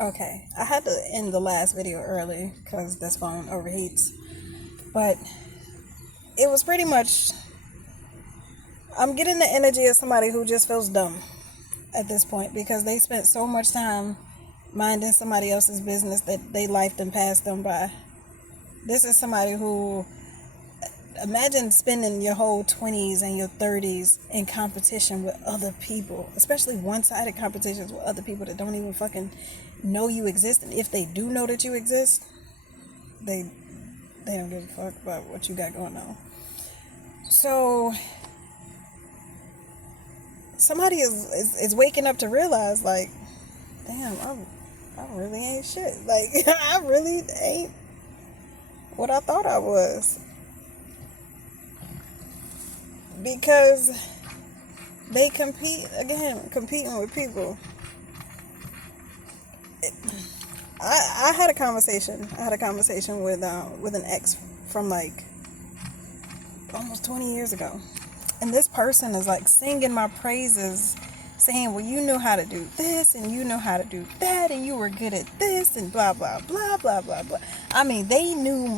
Okay, I had to end the last video early because this phone overheats. But it was pretty much, I'm getting the energy of somebody who just feels dumb at this point because they spent so much time minding somebody else's business that they life done passed them by. This is somebody who, imagine spending your whole 20s and your 30s in competition with other people, especially one-sided competitions with other people that don't even fucking know you exist. And if they do know that you exist, they don't give a fuck about what you got going on. So somebody is waking up to realize, like, damn, I really ain't shit. Like, I really ain't what I thought I was. Because they competing with people. I had a conversation with an ex from like almost 20 years ago. And this person is like singing my praises, saying, well, you knew how to do this and you know how to do that and you were good at this and blah, blah, blah, blah, blah, blah. I mean, they knew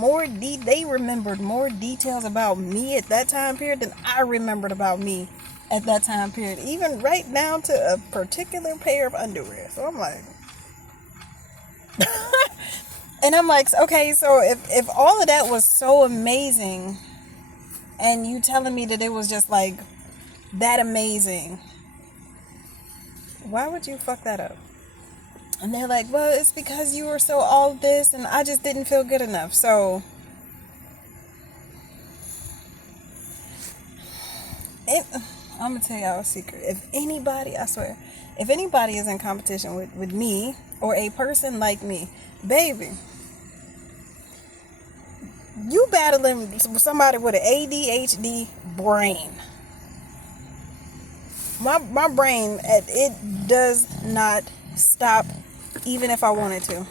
they remembered more details about me at that time period than I remembered about me at that time period, even right down to a particular pair of underwear. So I'm like, and I'm like, okay, so if all of that was so amazing and you telling me that it was just like that amazing, why would you fuck that up? And they're like, well, it's because you were so all this and I just didn't feel good enough. So I'm gonna tell y'all a secret. If anybody, I swear, if anybody is in competition with me or a person like me, baby, you battling somebody with an ADHD brain. My brain, it does not stop even if I wanted to.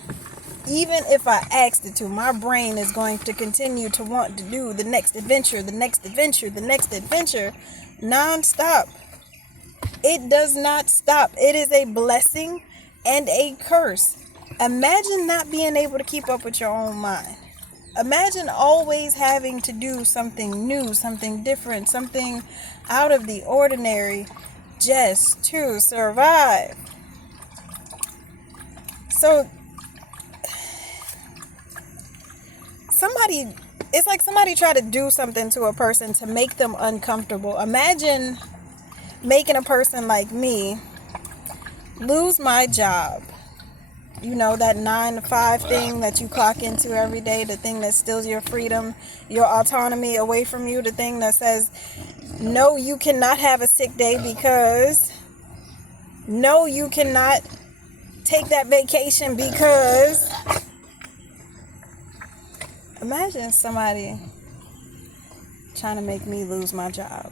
Even if I asked it to, my brain is going to continue to want to do the next adventure, non-stop. It does not stop. It is a blessing and a curse. Imagine not being able to keep up with your own mind. Imagine always having to do something new, something different, something out of the ordinary just to survive. So it's like somebody tried to do something to a person to make them uncomfortable. Imagine making a person like me lose my job. You know, that 9 to 5 thing that you clock into every day, the thing that steals your freedom, your autonomy away from you, the thing that says, no, you cannot have a sick day because, no, you cannot take that vacation because. Imagine somebody trying to make me lose my job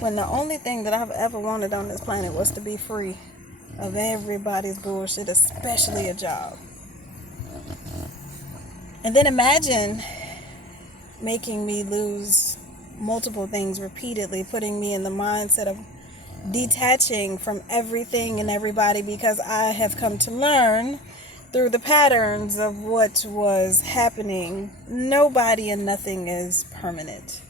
when the only thing that I've ever wanted on this planet was to be free of everybody's bullshit, especially a job. And then imagine making me lose multiple things repeatedly, putting me in the mindset of detaching from everything and everybody because I have come to learn through the patterns of what was happening. Nobody and nothing is permanent.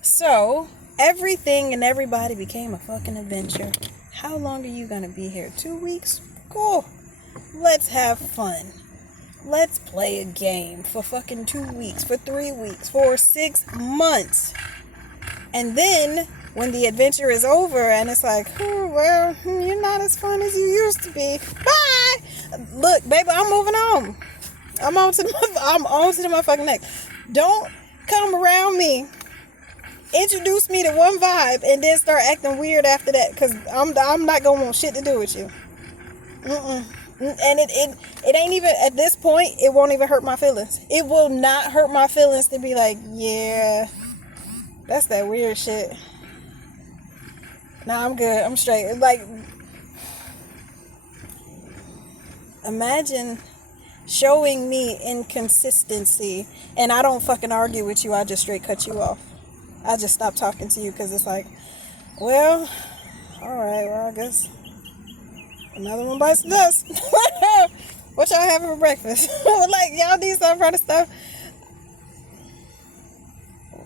So everything and everybody became a fucking adventure. How long are you gonna be here? 2 weeks? Cool. Let's have fun. Let's play a game for fucking 2 weeks, for 3 weeks, for 6 months. And then when the adventure is over and it's like, oh, well, you're not as fun as you used to be. Bye. Look, baby, I'm moving on. I'm on to the motherfucking next. Don't come around me. Introduce me to one vibe and then start acting weird after that, because I'm not gonna want shit to do with you. And it ain't even, at this point, it won't even hurt my feelings. It will not hurt my feelings to be like, yeah, that's that weird shit. Nah, I'm good. I'm straight. Like, imagine showing me inconsistency and I don't fucking argue with you. I just straight cut you off. I just stop talking to you because it's like, well, all right, well, I guess Another one bites the dust. What y'all having for breakfast? Like, y'all need some kind of stuff.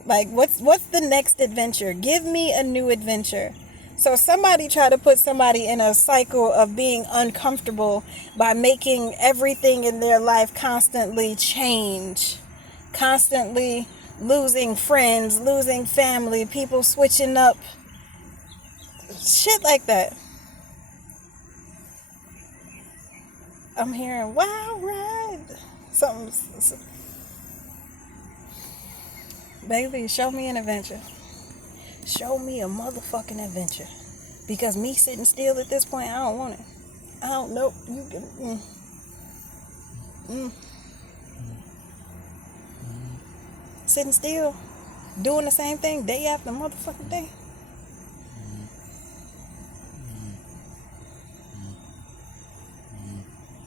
Like, what's the next adventure? Give me a new adventure. So somebody try to put somebody in a cycle of being uncomfortable by making everything in their life constantly change, constantly losing friends, losing family, people switching up, shit like that. I'm hearing wild ride. Something. Baby, show me an adventure. Show me a motherfucking adventure. Because me sitting still at this point, I don't want it. I don't know. You can. Sitting still, doing the same thing day after motherfucking day.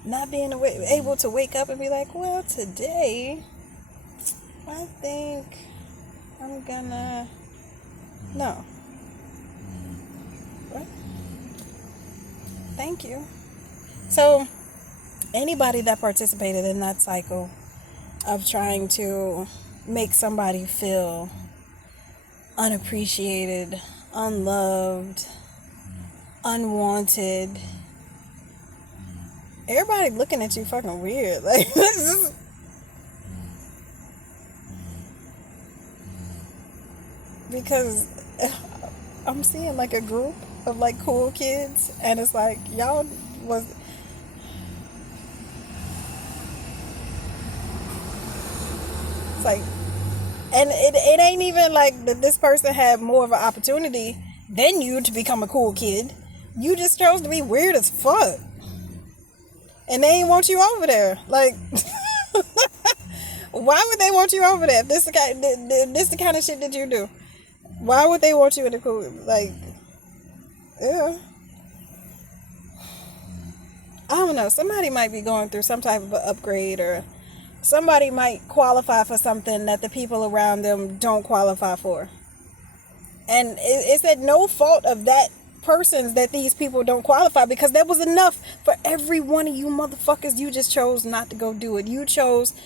Not being able to wake up and be like, well, today, I think I'm gonna... No. What? Thank you. So, anybody that participated in that cycle of trying to make somebody feel unappreciated, unloved, unwanted, everybody looking at you fucking weird. Like, this is... Because I'm seeing like a group of like cool kids, and it's like, y'all was... It's like, and it ain't even like that this person had more of an opportunity than you to become a cool kid. You just chose to be weird as fuck. And they ain't want you over there. Like, why would they want you over there? If this the kind of shit that you do. Why would they want you in the cool? Like, yeah. I don't know. Somebody might be going through some type of an upgrade, or somebody might qualify for something that the people around them don't qualify for. And it's at no fault of that persons that these people don't qualify, because that was enough for every one of you motherfuckers. You just chose not to go do it. You chose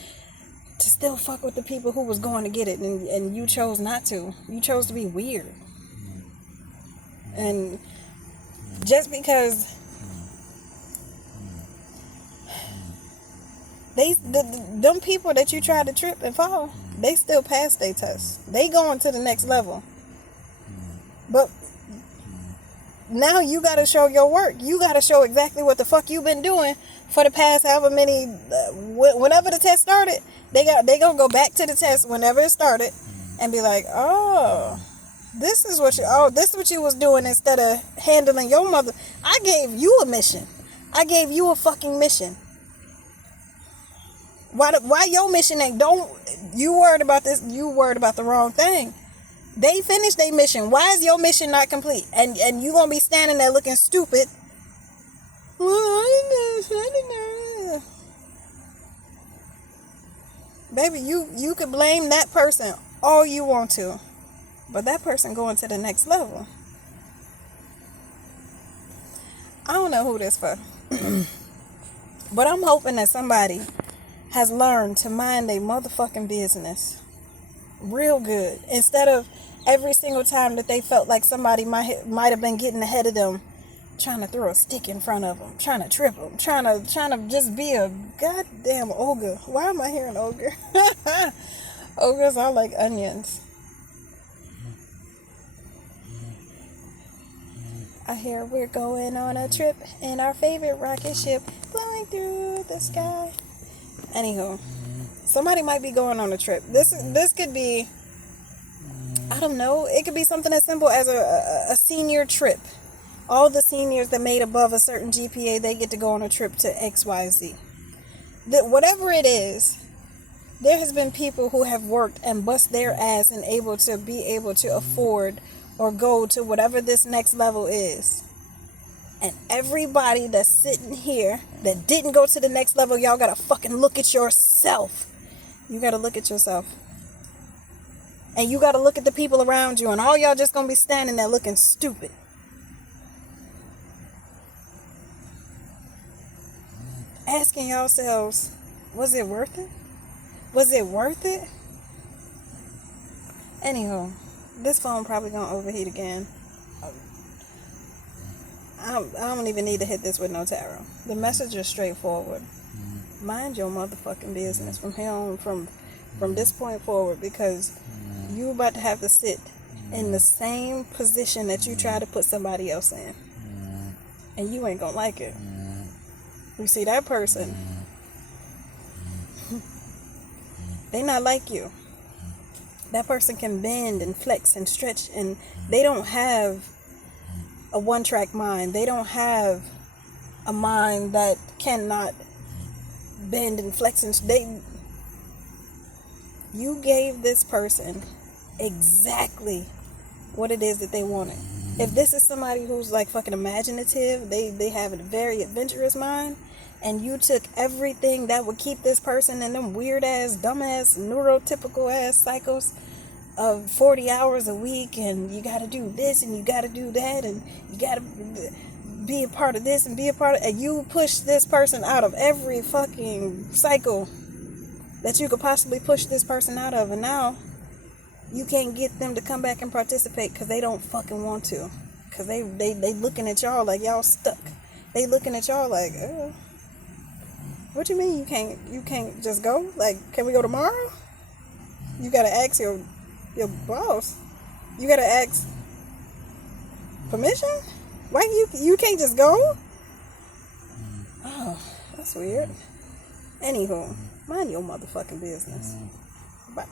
to still fuck with the people who was going to get it, and you chose not to. You chose to be weird. And just because them people that you tried to trip and fall, they still passed their test. They going to the next level. But now you got to show your work. You got to show exactly what the fuck you been doing for the past however many, whenever the test started. They gonna go back to the test whenever it started and be like, oh, this is what you was doing instead of handling your mother. I gave you a mission. I gave you a fucking mission. Why your mission ain't? Don't you worried about this? You worried about the wrong thing. They finished their mission. Why is your mission not complete? And you gonna be standing there looking stupid. Well, I didn't know. Baby, you could blame that person all you want to, but that person going to the next level. I don't know who this for, but I'm hoping that somebody has learned to mind their motherfucking business real good, instead of every single time that they felt like somebody might have been getting ahead of them, trying to throw a stick in front of them, trying to trip them, trying to just be a goddamn ogre. Why am I hearing ogre? Ogres are like onions. I hear we're going on a trip in our favorite rocket ship, flying through the sky. Anywho, somebody might be going on a trip. This could be, I don't know, it could be something as simple as a senior trip. All the seniors that made above a certain GPA, they get to go on a trip to XYZ. Whatever it is, there has been people who have worked and bust their ass and be able to afford or go to whatever this next level is. And everybody that's sitting here that didn't go to the next level, y'all gotta fucking look at yourself. You gotta look at yourself. And you gotta look at the people around you, and all y'all just gonna be standing there looking stupid. asking yourselves, was it worth it? Was it worth it? Anywho, this phone probably gonna overheat again. I don't even need to hit this with no tarot. The message is straightforward. Mind your motherfucking business from here on, from this point forward, because you about to have to sit in the same position that you try to put somebody else in, and you ain't gonna like it. You see that person, they not like you. That person can bend and flex and stretch, and they don't have a one-track mind. They don't have a mind that cannot bend and flex and you gave this person exactly what it is that they wanted. If this is somebody who's like fucking imaginative, they have a very adventurous mind, and you took everything that would keep this person in them weird ass, dumb ass, neurotypical ass cycles of 40 hours a week, and you got to do this and you got to do that, and you got to be a part of this and be a part of, and you push this person out of every fucking cycle that you could possibly push this person out of, and now you can't get them to come back and participate because they don't fucking want to, because they looking at y'all like y'all stuck. They looking at y'all like, what you mean you can't just go? Like, can we go tomorrow? You gotta ask your boss. You gotta ask permission? Why you can't just go? Oh, that's weird. Anywho, mind your motherfucking business. Bye.